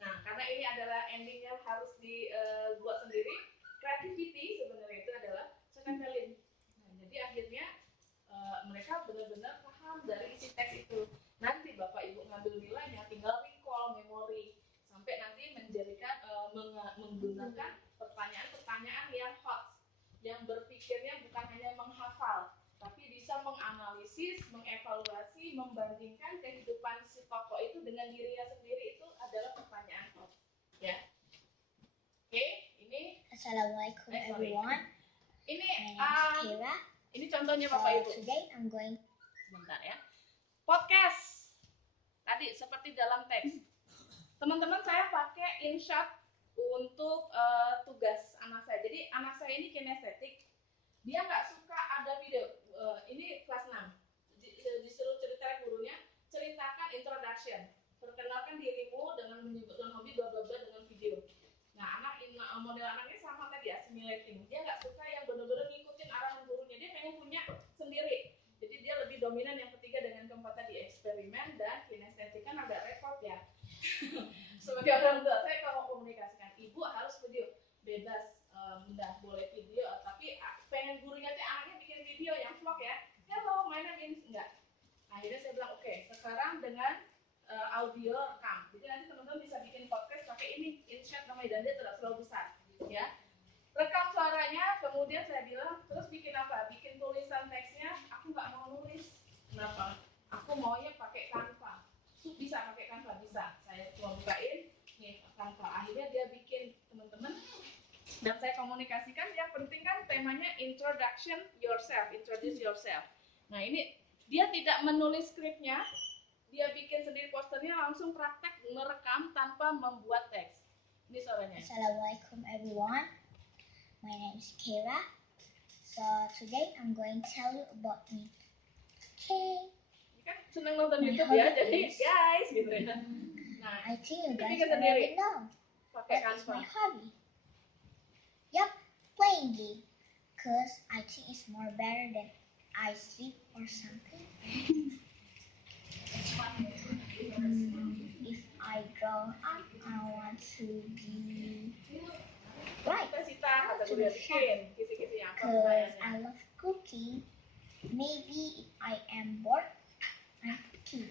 Nah, karena ini adalah ending yang harus dibuat sendiri, creativity sebenarnya itu adalah saya tempelin. Nah, jadi akhirnya mereka benar-benar paham dari isi teks itu. Nanti Bapak Ibu ngambil nilainya tinggal recall memori sampai nanti menjadikan menggunakan pertanyaan-pertanyaan yang hot, yang berpikirnya bukan hanya menghafal, tapi bisa menganalisis, mengevaluasi, membandingkan kehidupan si tokoh itu dengan dirinya sendiri. Itu adalah pertanyaan hot, ya. Oke, ini Assalamualaikum everyone. Ini My name is Kira. ini contohnya Bapak Ibu. Today I'm going Sebentar ya. Podcast. Tadi seperti dalam teks. Teman-teman, saya pakai InShot untuk tugas anak saya. Jadi anak saya ini kinestetik. Dia nggak suka ada video. Ini kelas 6. Disuruh cerita gurunya, ceritakan introduction. Perkenalkan dirimu dengan menyebutkan hobi bla bla bla dengan video. Nah, model anak ini sama tadi, assimilating. Dia nggak suka yang benar-benar ngikutin arahan gurunya. Dia pengen punya sendiri. Jadi dia lebih dominan yang ketiga dengan keempat tadi, eksperimen dan kinestetik. Kan agak repot ya. Sebagai orang tua, saya kalau komunikasikan, ibu harus video, bebas, mudah boleh video, tapi pengen gurunya tuh anaknya bikin video yang vlog ya. Hello, my name is enggak. Akhirnya saya bilang oke, sekarang dengan audio rekam. Jadi nanti teman-teman bisa bikin podcast pakai ini, InShot namanya, dan dia tidak terlalu besar, ya. Rekam suaranya, kemudian saya bilang, terus bikin apa? Bikin tulisan teksnya. Aku nggak mau nulis. Kenapa? Aku maunya pakai Canva. Bisa pakai Canva, bisa. Saya coba bukain, nih Canva. Akhirnya dia bikin, teman-teman. Dan saya komunikasikan, yang penting kan temanya introduction yourself, introduce yourself. Nah ini, dia tidak menulis skripnya, dia bikin sendiri posternya, langsung praktek merekam tanpa membuat teks. Ini suaranya. Assalamualaikum everyone. My name is Kira. So today I'm going to tell you about me. Okay. Kan seneng nonton YouTube ya, jadi guys gitu ya. Nah, I think you guys bikin already sendiri. know Pakai what is Canva. my hobby. Yup, playing game. Cause I think it's more better than I sleep or something. If I grow up, I want to be right. Cita-cita kata gue bikin kisi-kisi apa Cause pertanyaannya. I love cooking. Maybe if I am bored, I'm cooking.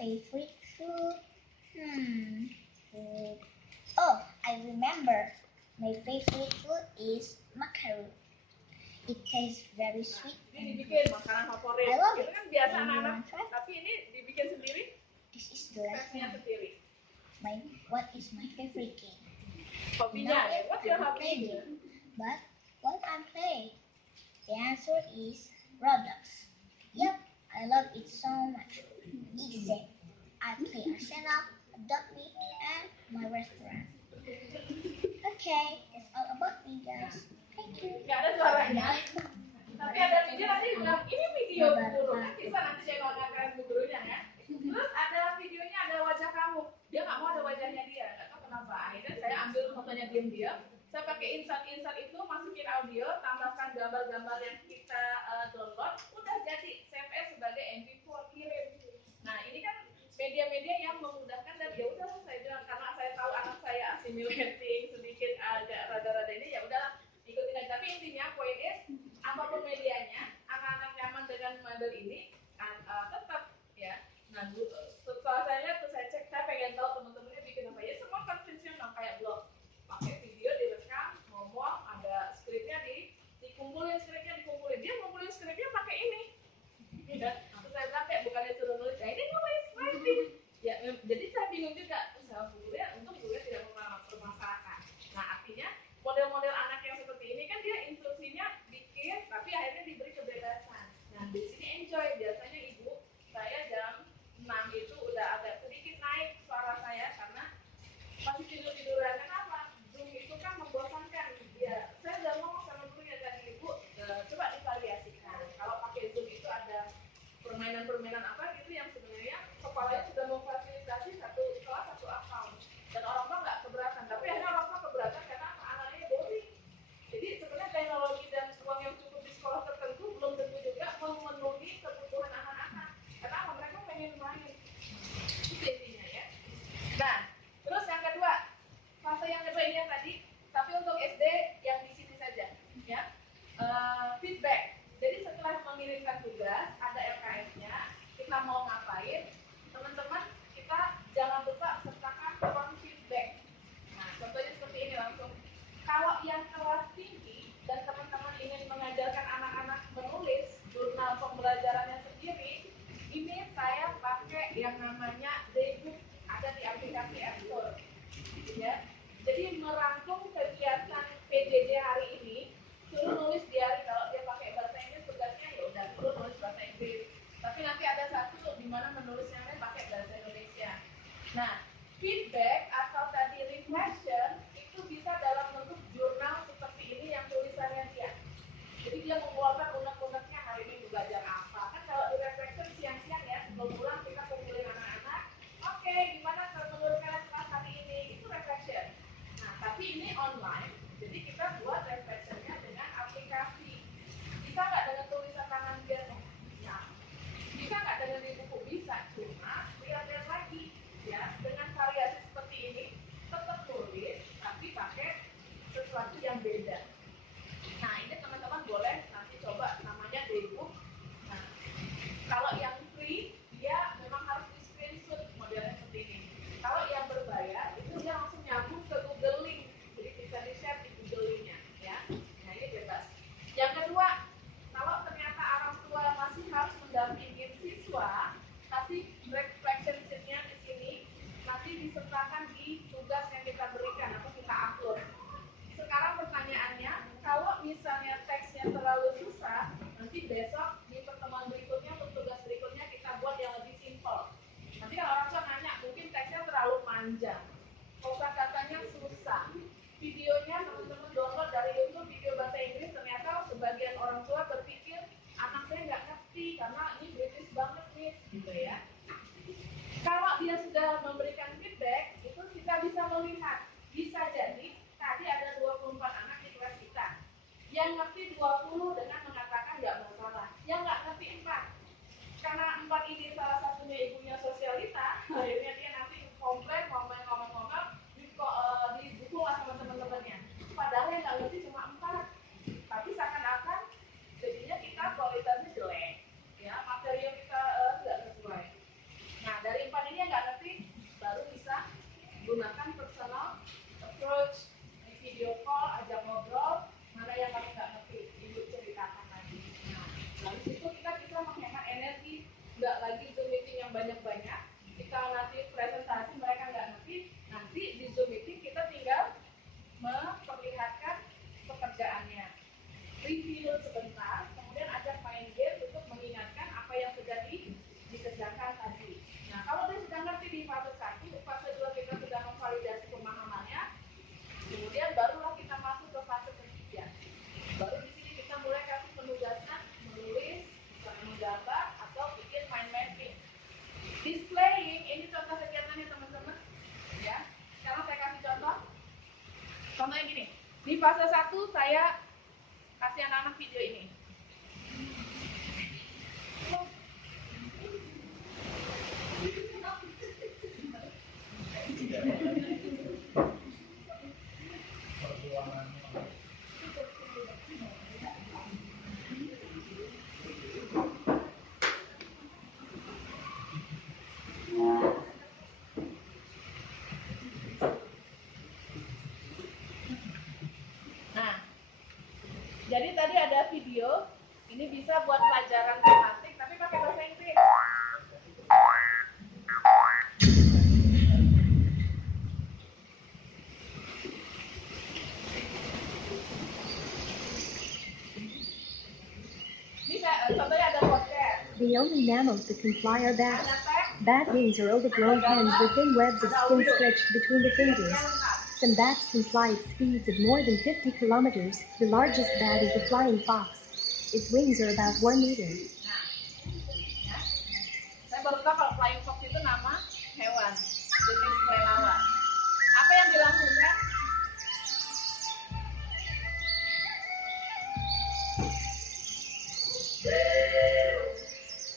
Favorite food? Food. Oh, I remember. My favorite food is macaron. It tastes very sweet. Ini dibikin makanan favorit. I love Itu it. kan biasa Maybe you anak-anak, want to try? tapi ini dibikin sendiri, This is the last tesnya one. sendiri. What is my favorite game? Hobinya ya, what's your I'm playing hobby? it. But what I'm playing? The answer is Roblox. Yep, I love it so much. Except I play Arsenal, Adopt Me, and my restaurant. Okay, that's all about me, guys. Thank you. Gak ada suaranya. Tapi ada video nanti bilang, ini video guru. Kan bisa nanti channelnya kalian gurunya ya. Terus ada videonya, ada wajah kamu. Dia nggak mau ada wajahnya dia. Nggak tahu kenapa. Akhirnya saya ambil fotonya diam-diam. Saya pakai insert-insert itu, masukin audio, tambahkan gambar-gambar yang kita download. Udah jadi CFS sebagai MP4 kirim. Nah ini kan media-media yang memudahkan, dan ya udahlah saya bilang, karena saya tahu anak saya assimilating sedikit agak rada-rada ini, ya udahlah ikutin aja. Tapi intinya poin is, apapun medianya, anak-anak nyaman dengan model ini tetap ya. Nah setelah saya lihat, saya cek, saya pengen tahu teman-teman feedback atau tadi reflection itu bisa dalam bentuk jurnal seperti ini yang tulisannya dia. Jadi dia mengeluarkan unek-uneknya hari ini belajar apa. Kan kalau di reflection siang-siang ya sebelum pulang kita kumpulin anak-anak. Oke, gimana menurut kalian kelas hari ini? Itu reflection. Nah, tapi ini online. Jadi kita buat reflectionnya dengan aplikasi. Bisa nggak dengan tulisan tangan biasa? Ya. Bisa nggak dengan di buku? Bisa. Cuma lihat-lihat lagi ya dengan variasi seperti ini tetap tulis tapi pakai sesuatu yang beda. Nah ini teman-teman boleh nanti coba namanya daybook. Nah kalau yang free dia memang harus di screenshot modelnya seperti ini. Kalau yang berbayar itu dia langsung nyambung ke Google Link, jadi bisa di share di Google Link-nya ya. Nah ini bebas. Yang kedua, kalau ternyata orang tua masih harus mendampingi siswa, kasih reflection sheet-nya di sini nanti disertakan di tugas yang kita berikan atau kita upload. Sekarang pertanyaannya, kalau misalnya teksnya terlalu susah, nanti besok di pertemuan berikutnya untuk tugas berikutnya kita buat yang lebih simpel. Nanti kalau orang tua nanya, mungkin teksnya terlalu panjang, kosakatanya susah, videonya teman-teman download dari YouTube video bahasa Inggris, ternyata sebagian orang tua berpikir anak saya nggak ngerti karena ini British banget nih, gitu ya. Kalau dia sudah memberikan feedback, itu kita bisa melihat, bisa jadi tadi ada 24 anak di kelas kita. Yang ngerti 20 dengan mengatakan nggak masalah. Yang nggak ngerti 4. Karena 4 ini salah satunya ibunya sosialita, akhirnya dia nanti komplain, ngomel-ngomel, didukung lah sama teman-temannya. Padahal yang nggak ngerti cuma 4. Tapi seakan-akan jadinya kita kualitasnya jelek. Ya, materi yang kita nggak sesuai. Nah, dari 4 ini yang nggak ngerti, baru bisa gunakan personal approach, video call, ajak ngobrol, mana yang kamu nggak ngerti, ibu ceritakan lagi. Nah, dari situ kita bisa menghemat energi, nggak lagi Zoom meeting yang banyak-banyak, kita nanti presentasi mereka nggak ngerti, nanti di Zoom meeting kita tinggal memperlihatkan pekerjaannya, review sebentar, kemudian ajak main game untuk mengingatkan apa yang sudah dikerjakan tadi. Nah, kalau dia sudah ngerti di fase 1, fase 2 kita sudah memvalidasi pemahamannya, kemudian barulah kita masuk ke fase ketiga. Baru di sini kita mulai kasih penugasan, menulis, menggambar, atau bikin mind mapping. Displaying, ini contoh kegiatannya teman-teman. Ya, sekarang saya kasih contoh. Contohnya gini, di fase 1 saya kasih anak-anak video ini. Nah, jadi tadi ada video, ini bisa buat pelajaran tematik, tapi pakai bahasa Inggris. The only mammals that can fly are bats. Bat wings are overgrown pens with thin webs of skin stretched between the fingers. Some bats can fly at speeds of more than 50 kilometers. The largest bat is the flying fox. Its wings are about 1 meter. Saya baru tahu kalau flying fox itu nama hewan jenis kelelawar. Apa yang dilakukan?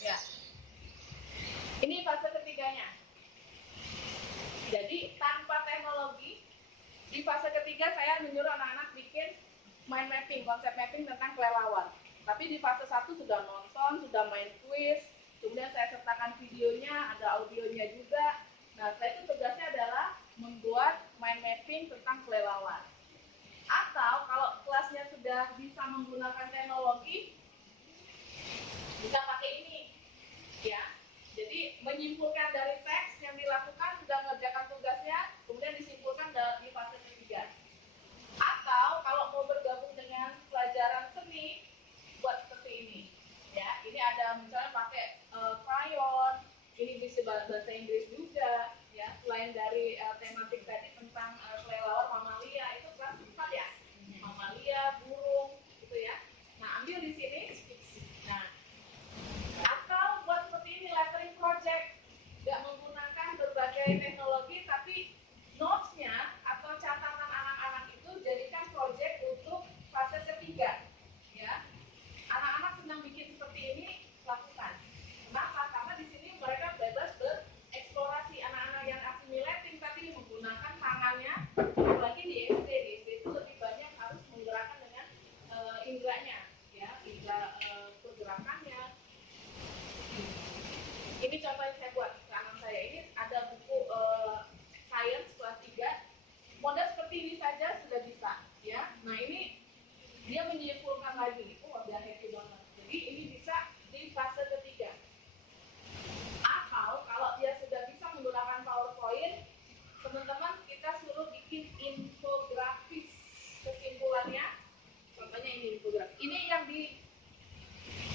Ya. Ini fase ketiganya. Jadi tanpa teknologi, di fase ketiga saya menyuruh anak-anak bikin mind mapping, konsep mapping tentang kelelawar. Tapi di fase 1 sudah nonton, sudah main quiz, kemudian saya sertakan videonya, ada audionya juga. Nah, setelah itu tugasnya adalah membuat mind mapping tentang kelelawar. Atau kalau kelasnya sudah bisa menggunakan teknologi, bisa pakai ini, ya. Jadi menyimpulkan dari teks yang dilakukan, sudah mengerjakan tugasnya, kemudian disimpulkan di fase ketiga. Atau kalau mau bergabung dengan pelajaran seni, buat seperti ini. Ya, ini ada misalnya pakai crayon, ini bisa bahasa Inggris juga, ya. Selain dari tematik tadi tentang kelelawar mamalia, itu kelas 4 ya, mamalia, burung, gitu ya. Nah, ambil di sini. Nah, atau buat seperti ini, lettering project, nggak menggunakan berbagai teknologi, tapi notes-nya atau catatan anak-anak itu jadikan project untuk fase ketiga, ya. Anak-anak senang bikin seperti ini, lakukan. Kenapa? Karena di sini mereka bebas bereksplorasi. Anak-anak yang assimilating tadi menggunakan tangannya, apalagi di SD itu lebih banyak harus menggerakkan dengan indranya, ya, indra pergerakannya. Ini contoh yang saya buat ke anak saya. Ini ada buku Science kelas 3. Model seperti ini saja sudah bisa, ya. Nah, ini dia menyimpulkan lagi. Oh, udah happy banget. Jadi ini bisa di fase ketiga. Atau kalau dia sudah bisa menggunakan PowerPoint, teman-teman kita suruh bikin infografis. Kesimpulannya, contohnya ini infografis. Ini yang di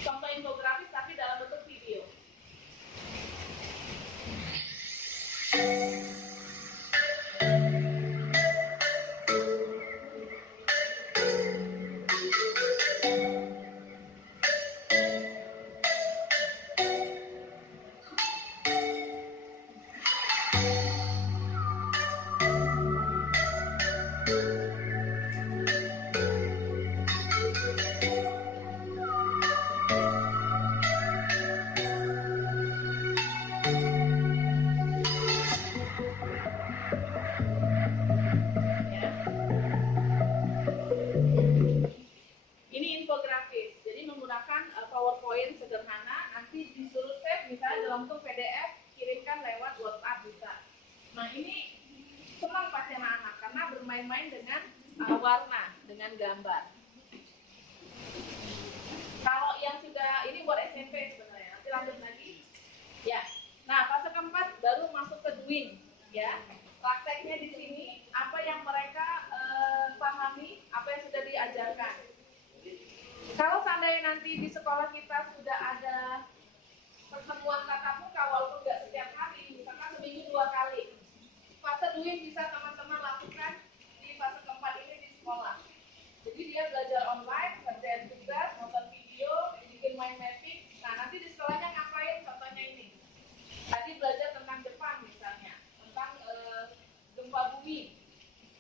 contoh infografis tapi dalam bentuk video. Ini infografis, jadi menggunakan PowerPoint sederhana, nanti disuruh save misalnya dalam bentuk PDF, kirimkan lewat WhatsApp bisa. Nah, ini senang pasti anak-anak karena bermain-main dengan warna, dengan gambar. Kalau yang sudah, ini buat SMP sebenarnya, nanti lanjut lagi. Ya, nah fase keempat baru masuk ke doing, ya. Prakteknya di sini apa yang mereka pahami, apa yang sudah diajarkan. Kalau seandainya nanti di sekolah kita sudah ada pertemuan tatap muka, walaupun nggak setiap hari, misalkan seminggu 2 kali, fase doing bisa teman-teman lakukan di fase keempat ini di sekolah. Jadi dia belajar online, kerjaan tugas, nonton video, bikin mind mapping. Nah, nanti di sekolahnya ngapain? Contohnya ini. Tadi belajar tentang Jepang misalnya, tentang gempa bumi.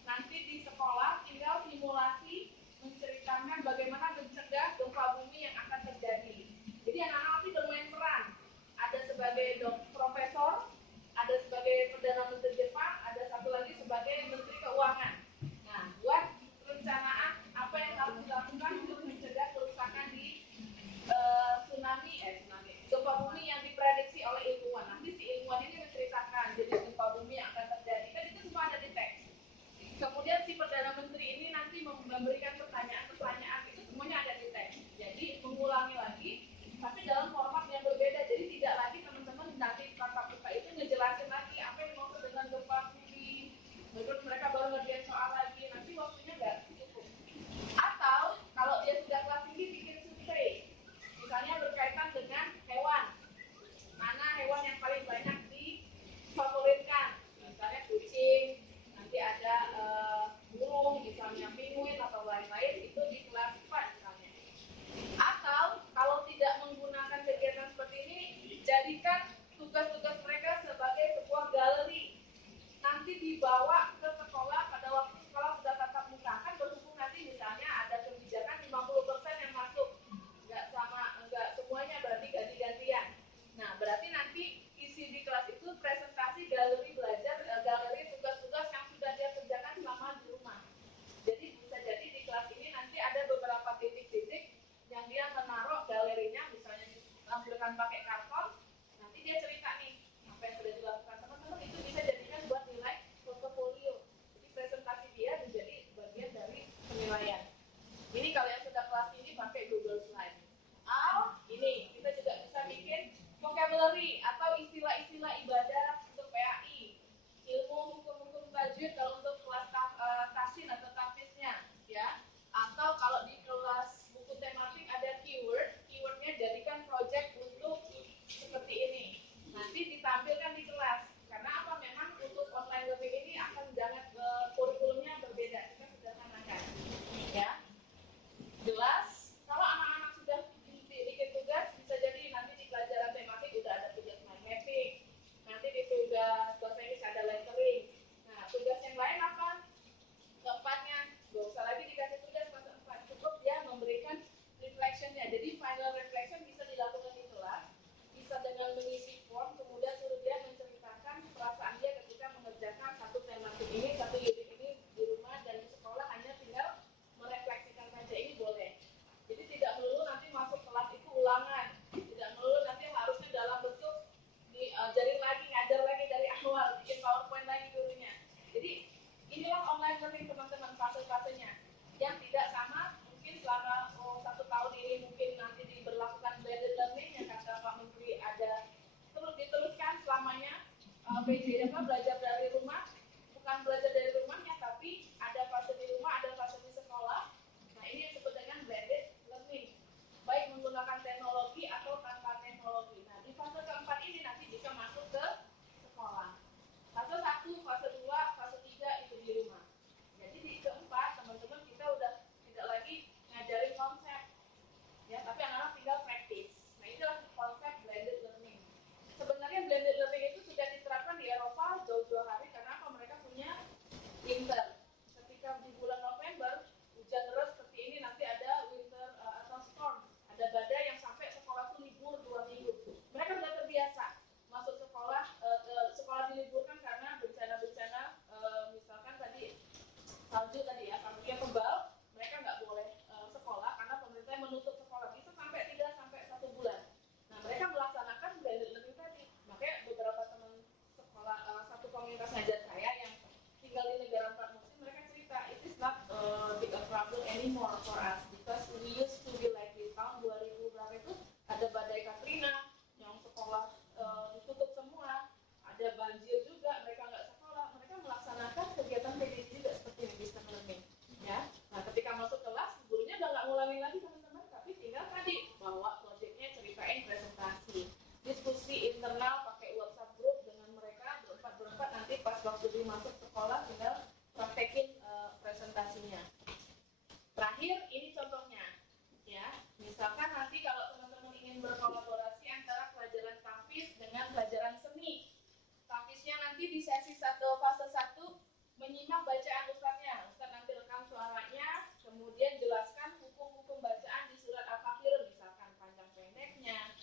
Nanti di sekolah tinggal simulasi menceritakan bagaimana mencegah gempa bumi yang akan terjadi. Jadi anak-anak nanti bermain peran. Ada sebagai profesor, ada sebagai Perdana Menteri Jepang, ada satu lagi sebagai Menteri Keuangan. Nah, buat perencanaan apa yang harus dilakukan untuk mencegah kerusakan di tsunami, gempa bumi yang diprediksi oleh ilmuwan. Nanti si ilmuwan ini menceritakan jenis gempa bumi yang akan terjadi. Kan itu semua ada di teks. Kemudian si Perdana Menteri ini nanti memberikan pertanyaan-pertanyaan, itu semuanya ada di teks. Jadi mengulangi lagi, tapi dalam format yang berbeda. Jadi tidak lagi teman-teman nanti tatap muka itu ngejelasin lagi apa yang dimaksud dengan gempa bumi. Terus mereka baru ngerjain soal lagi, nanti waktunya nggak cukup. Atau kalau dia sudah kelas tinggi bikin survei, misalnya berkaitan dengan hewan, mana hewan yang paling banyak difavoritkan, misalnya kucing, nanti ada burung, misalnya penguin atau lain-lain, itu di kelas 4 misalnya. Atau kalau tidak menggunakan kegiatan seperti ini, jadikan tugas-tugas mereka sebagai sebuah galeri. Nanti dibawa ke sekolah pada waktu sekolah sudah tatap muka. Kan berhubung nanti misalnya ada kebijakan 50% yang masuk, nggak semuanya, berarti ganti-gantian. Nah, berarti nanti isi di kelas itu presentasi galeri belajar, galeri tugas-tugas yang sudah dia kerjakan selama di rumah. Jadi bisa jadi di kelas ini nanti ada beberapa titik-titik yang dia menaruh galerinya, misalnya ditampilkan pakai karton, nanti dia cerita nih apa yang sudah dilakukan teman-teman, itu bisa jadikan buat nilai portofolio. Jadi presentasi dia menjadi bagian dari penilaian. Ini kalau yang sudah kelas ini pakai Google Slide. Ini kita juga bisa bikin vocabulary atau istilah-istilah ibadah untuk PAI, ilmu hukum-hukum tajwid kalau untuk kelas tahsin atau tahfiznya, ya. Atau kalau di kelas buku tematik ada keywordnya jadikan project untuk seperti ini. Nanti ditampilkan di kelas. Karena apa? Memang untuk online learning ini fasenya yang tidak sama. Mungkin selama 1 tahun ini mungkin nanti diberlakukan blended learning yang kata Pak Menteri ada terus diteruskan selamanya belajar dari rumah, bukan belajar dari rumahnya tapi ada fase di rumah, ada fase di sekolah. Nah ini yang disebut dengan blended learning, baik menggunakan teknologi atau tanpa teknologi. Nah di fase keempat ini nanti bisa masuk ke sekolah. Fase 1, fase 2, fase 3 itu di rumah. Jadi di keempat teman-teman kita udah tidak lagi ngajarin konsep, ya, tapi anak-anak tinggal praktis. Nah itulah konsep blended learning. Sebenarnya blended learning itu sudah diterapkan di Eropa jauh-jauh hari karena apa? Mereka punya winter. Ketika di bulan November hujan deras seperti ini nanti ada winter atau storm, ada badai yang sampai sekolah itu libur 2 minggu. Mereka sudah terbiasa masuk sekolah, sekolah diliburkan karena bencana-bencana, misalkan tadi salju tadi ya, saljunya tebal, mereka nggak boleh sekolah karena pemerintah menutup sekolah bisa sampai 1 bulan. Nah mereka melaksanakan blended learning tadi. Makanya beberapa teman sekolah satu komunitas ngajar saya yang tinggal di negara 4 musim, mereka cerita it is not big a problem anymore for us because we used to be like di tahun 2000 berapa itu ada badai Katrina yang sekolah ditutup semua, ada banjir juga, mereka nggak sekolah, mereka melaksanakan kegiatan PDI juga seperti ini, distance learning, ya. Nah, ketika masuk kelas, gurunya udah nggak ngulangin lagi teman-teman, tapi tinggal tadi bawa proyeknya, ceritain presentasi, diskusi internal pakai WhatsApp group dengan mereka berempat nanti pas waktu masuk sekolah tinggal praktekin presentasinya. Terakhir, ini contohnya. Ya, misalkan nanti kalau teman-teman ingin berkolaborasi antara pelajaran tafis dengan pelajaran seni, tafisnya nanti di sesi 1 fase 1 menyimak bacaan ustadznya, ustadz nanti rekam suaranya, kemudian jelaskan hukum-hukum bacaan di surat Al-Kafirun, misalkan panjang pendeknya,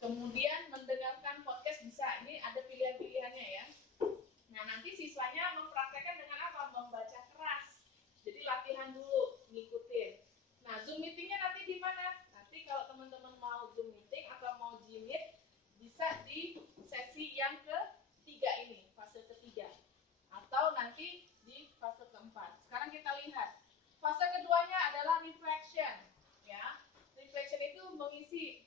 kemudian mendengarkan podcast bisa, ini ada pilihan-pilihannya ya. Nah nanti siswanya mempraktekkan dengan apa? Membaca keras, jadi latihan dulu, ngikutin. Nah, Zoom meetingnya nanti di mana? Nanti kalau teman-teman mau Zoom meeting atau mau G-Meet, bisa di sesi yang ketiga ini, fase ketiga. Atau nanti di fase keempat. Sekarang kita lihat. Fase keduanya adalah reflection. Ya, reflection itu mengisi